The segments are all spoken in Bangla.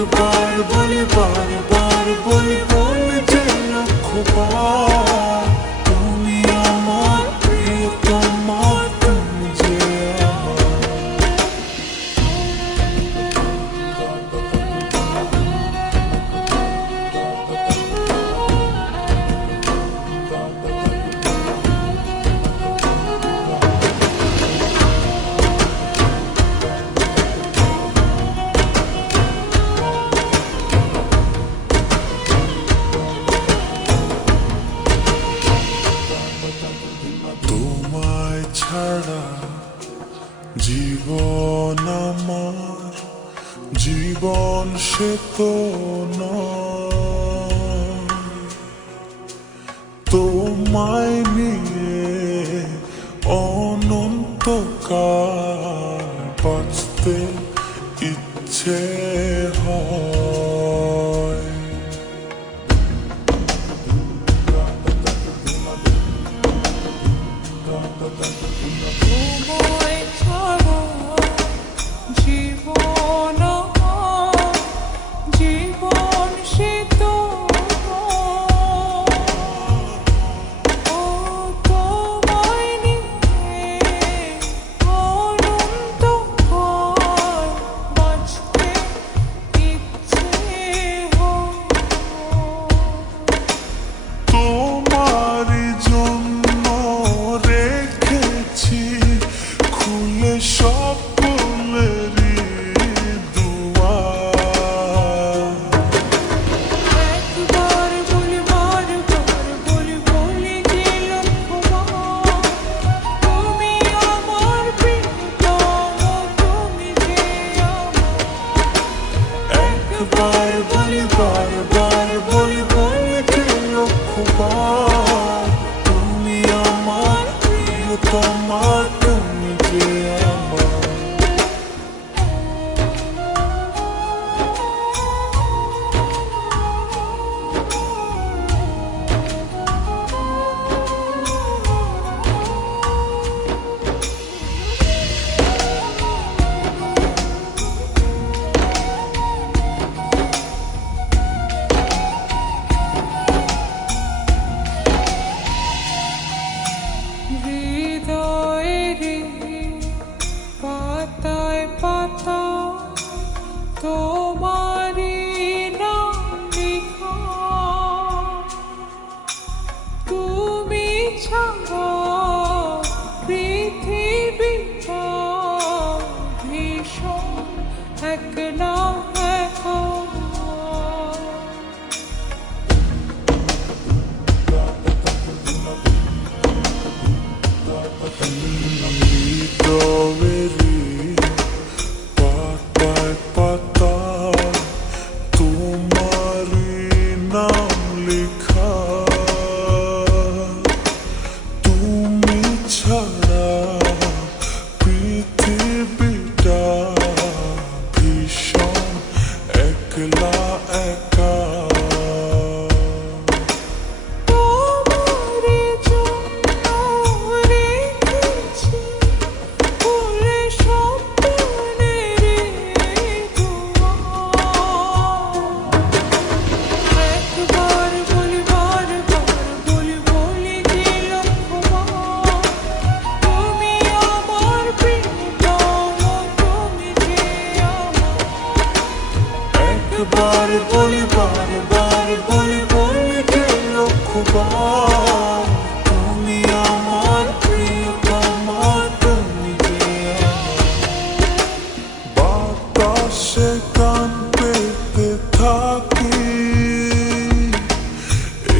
একবার বলি বারবার বলি বলছে লক্ষবার, তুমি আমার প্রিয়তমা, তুমি যে আমার। তোমায় ছাড়া জীবন আমার, জীবন সে তো নয়। তোমায় নিয়ে অনন্তকাল বাঁচতে ইচ্ছে হয়। তোমায় ছাড়া জীবন আমার, জীবন সে তো নয়। ও তোমায় নিয়ে অনন্তকাল বাঁচতে ইচ্ছে হয়। তোমারই জন্য রেখেছি খুলে সকলেরই দুয়ার। একবার বলি বারবার বলি বলি যে লক্ষবার, তুমি আমার প্রিয়তম, তুমি যে আমার। একবার বলি বারবার বলি বলছে লক্ষবার, তুমি আমার প্রিয়তমা, তুমি যে আমার। হৃদয়েরই পাতায় পাতায় তোমারই নাম লেখা, তুমি ছাড়া পৃথিবীটা ভীষণ একলা একা। হৃদয়েরই পাতায় পাতায় তোমারই নাম লেখা, তুমি ছাড়া পৃথিবীটা ভীষণ একলা একা। তোমারই জন্য রেখেছি খুলে স্বপ্নেরই দুয়ার। একবার বলি বারবার বলি বলি যে লক্ষবার, তুমি আমার প্রিয়তম, তুমি যে আমার। একবার বলি বারবার বলি বলছে লক্ষবার, তুমি আমার প্রিয়তমা, তুমি যে আমার। বাতাসে গান পেতে থাকি,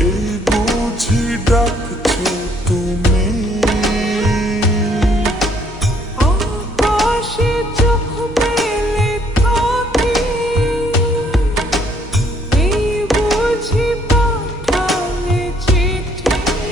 এই বুঝি ডাকছো তুমি। আকাশে চোখ মেলে থাকি, এই বুঝি পাঠালে চিঠি।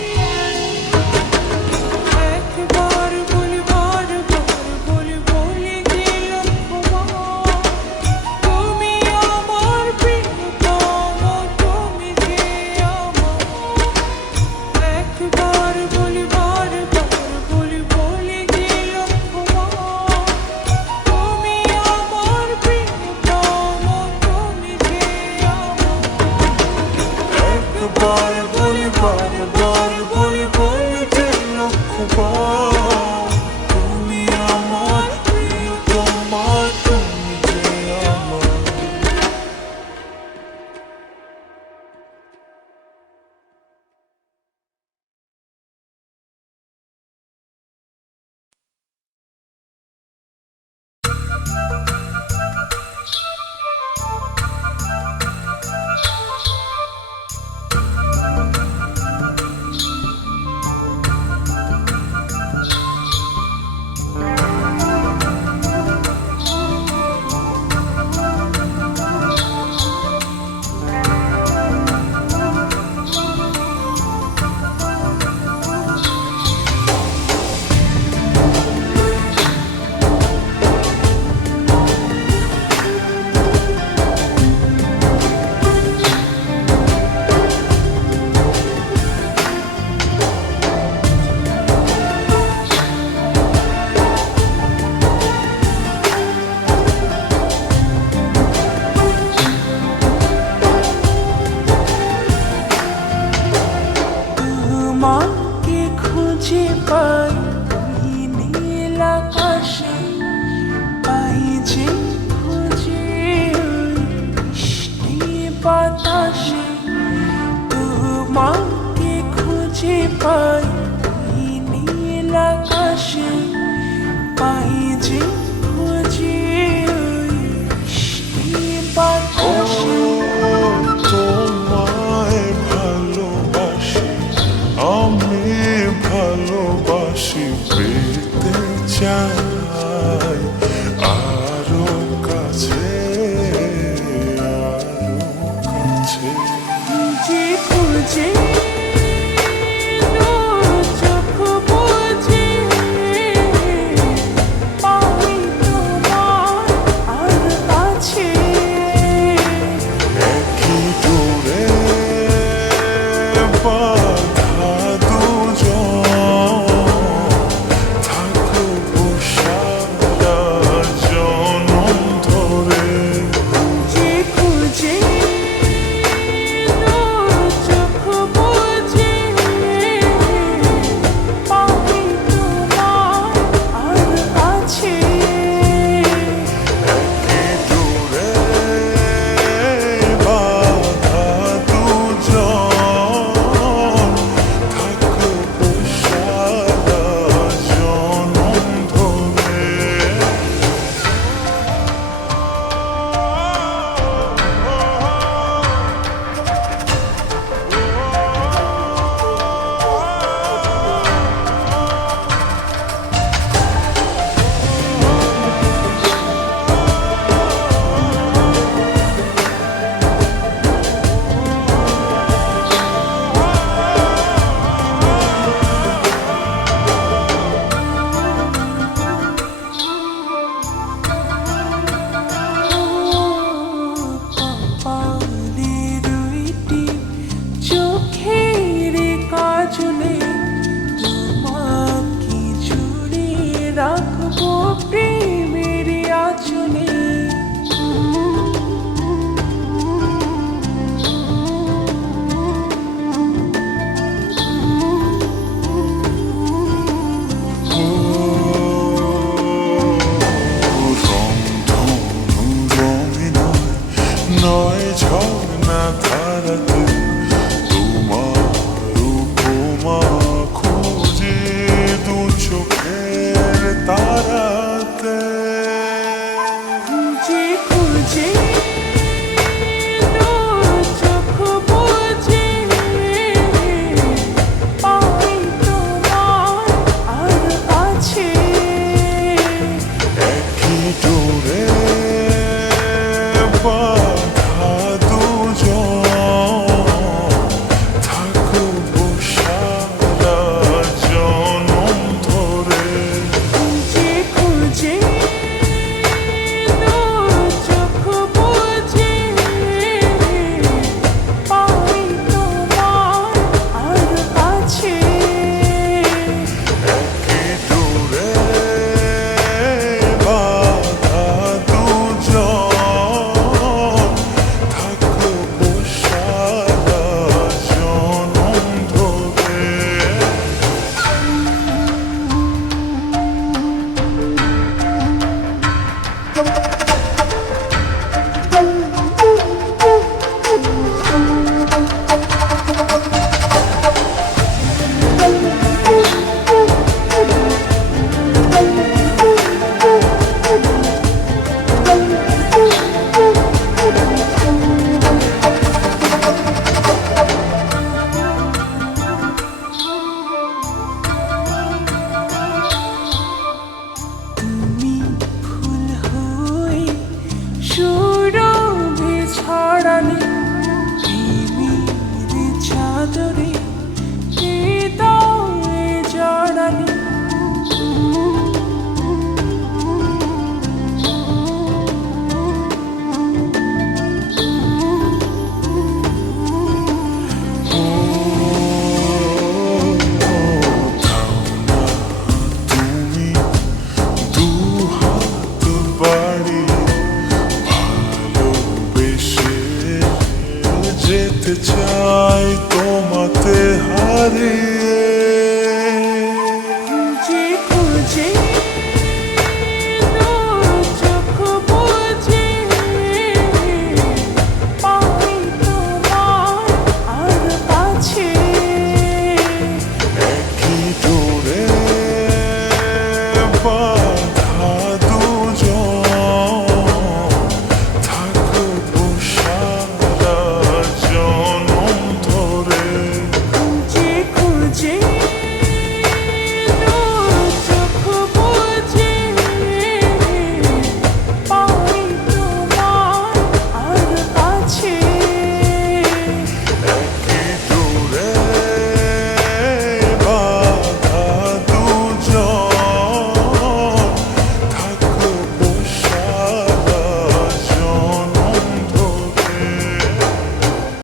জোরে